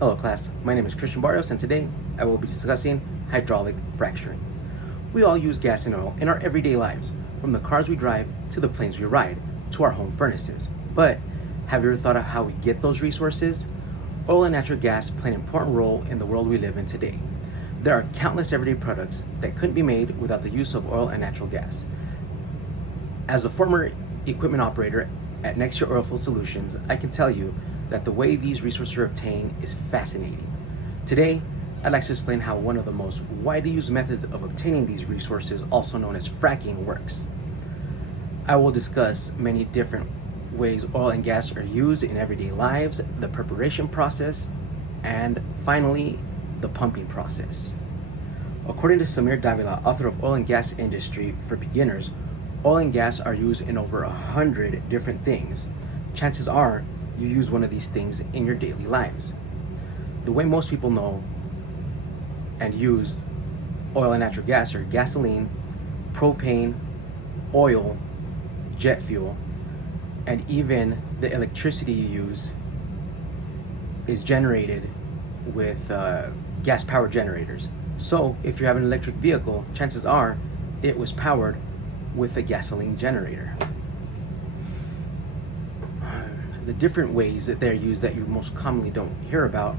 Hello class, my name is Christian Barrios and today I will be discussing hydraulic fracturing. We all use gas and oil in our everyday lives, from the cars we drive to the planes we ride to our home furnaces. But have you ever thought of how we get those resources? Oil and natural gas play an important role in the world we live in today. There are countless everyday products that couldn't be made without the use of oil and natural gas. As a former equipment operator at Nextier Oilfield Solutions, I can tell you that the way these resources are obtained is fascinating. Today, I'd like to explain how one of the most widely used methods of obtaining these resources, also known as fracking, works. I will discuss many different ways oil and gas are used in everyday lives, the preparation process, and finally, the pumping process. According to Samir Davila, author of Oil and Gas Industry for Beginners, oil and gas are used in over 100 different things. Chances are you use one of these things in your daily lives. The way most people know and use oil and natural gas are gasoline, propane, oil, jet fuel, and even the electricity you use is generated with gas power generators. So if you have an electric vehicle, chances are it was powered with a gasoline generator. The different ways that they're used that you most commonly don't hear about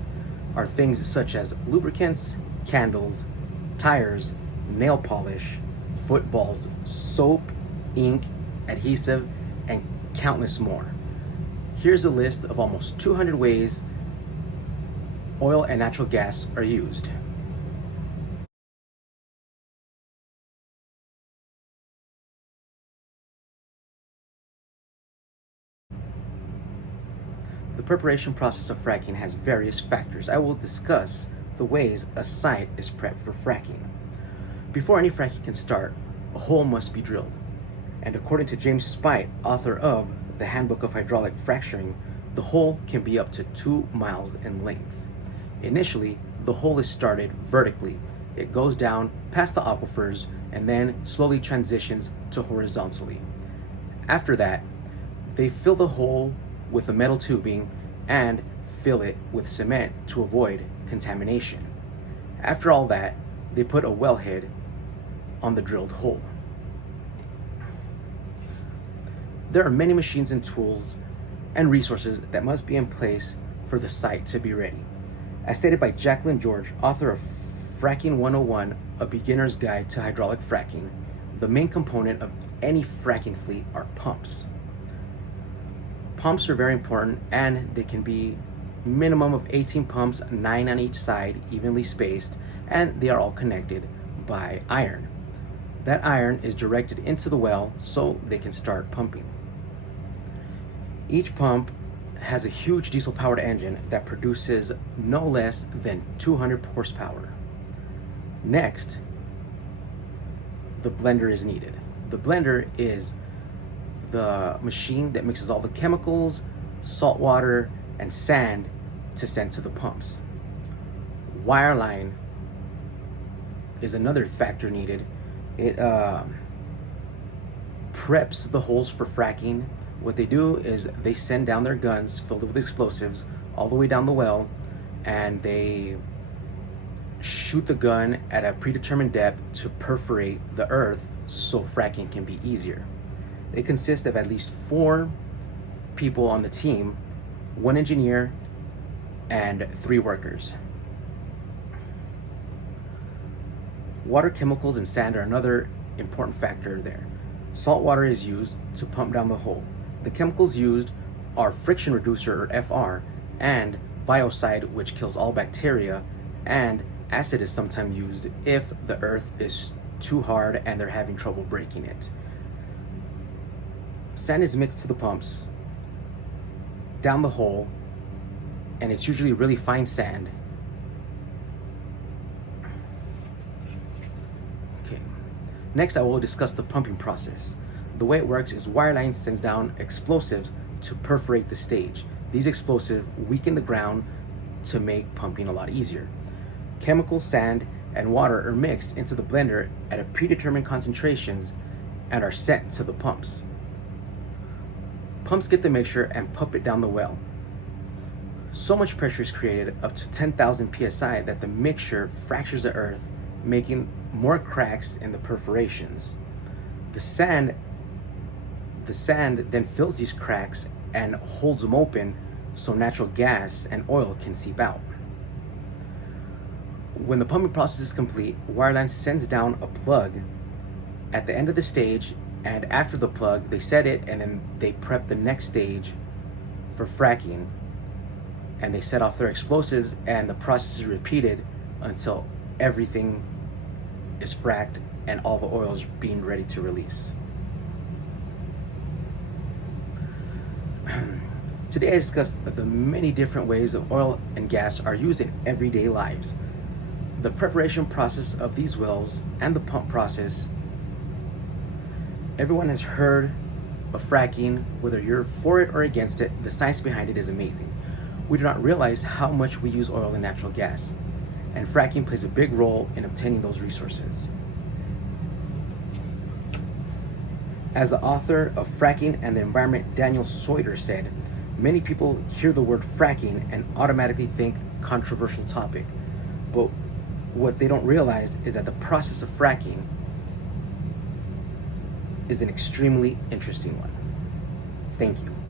are things such as lubricants, candles, tires, nail polish, footballs, soap, ink, adhesive, and countless more. Here's a list of almost 200 ways oil and natural gas are used. The preparation process of fracking has various factors. I will discuss the ways a site is prepped for fracking. Before any fracking can start, a hole must be drilled. And according to James Spite, author of The Handbook of Hydraulic Fracturing, the hole can be up to 2 miles in length. Initially, the hole is started vertically. It goes down past the aquifers and then slowly transitions to horizontally. After that, they fill the hole with a metal tubing and fill it with cement to avoid contamination. After all that, they put a wellhead on the drilled hole. There are many machines and tools and resources that must be in place for the site to be ready. As stated by Jacqueline George, author of Fracking 101, A Beginner's Guide to Hydraulic Fracking, the main component of any fracking fleet are pumps. Pumps are very important, and they can be minimum of 18 pumps, 9 on each side, evenly spaced, and they are all connected by iron. That iron is directed into the well so they can start pumping. Each pump has a huge diesel-powered engine that produces no less than 200 horsepower. Next, the blender is needed. The blender is the machine that mixes all the chemicals, salt water, and sand to send to the pumps. Wireline is another factor needed. It preps the holes for fracking. What they do is they send down their guns filled with explosives all the way down the well, and they shoot the gun at a predetermined depth to perforate the earth so fracking can be easier. They consist of at least 4 people on the team, 1 engineer, and 3 workers. Water, chemicals, and sand are another important factor there. Salt water is used to pump down the hole. The chemicals used are friction reducer, or FR, and biocide, which kills all bacteria, and acid is sometimes used if the earth is too hard and they're having trouble breaking it. Sand is mixed to the pumps, down the hole, and it's usually really fine sand. Okay. Next, I will discuss the pumping process. The way it works is wireline sends down explosives to perforate the stage. These explosives weaken the ground to make pumping a lot easier. Chemical, sand, and water are mixed into the blender at a predetermined concentrations and are sent to the pumps. Pumps get the mixture and pump it down the well. So much pressure is created up to 10,000 psi that the mixture fractures the earth, making more cracks in the perforations. The sand then fills these cracks and holds them open so natural gas and oil can seep out. When the pumping process is complete, Wireline sends down a plug at the end of the stage, and after the plug, they set it and then they prep the next stage for fracking, and they set off their explosives, and the process is repeated until everything is fracked and all the oil is being ready to release. Today I discussed the many different ways that oil and gas are used in everyday lives. The preparation process of these wells and the pump process. Everyone has heard of fracking, whether you're for it or against it. The science behind it is amazing. We do not realize how much we use oil and natural gas, and fracking plays a big role in obtaining those resources. As the author of Fracking and the Environment, Daniel Soiter, said, many people hear the word fracking and automatically think controversial topic, but what they don't realize is that the process of fracking is an extremely interesting one. Thank you.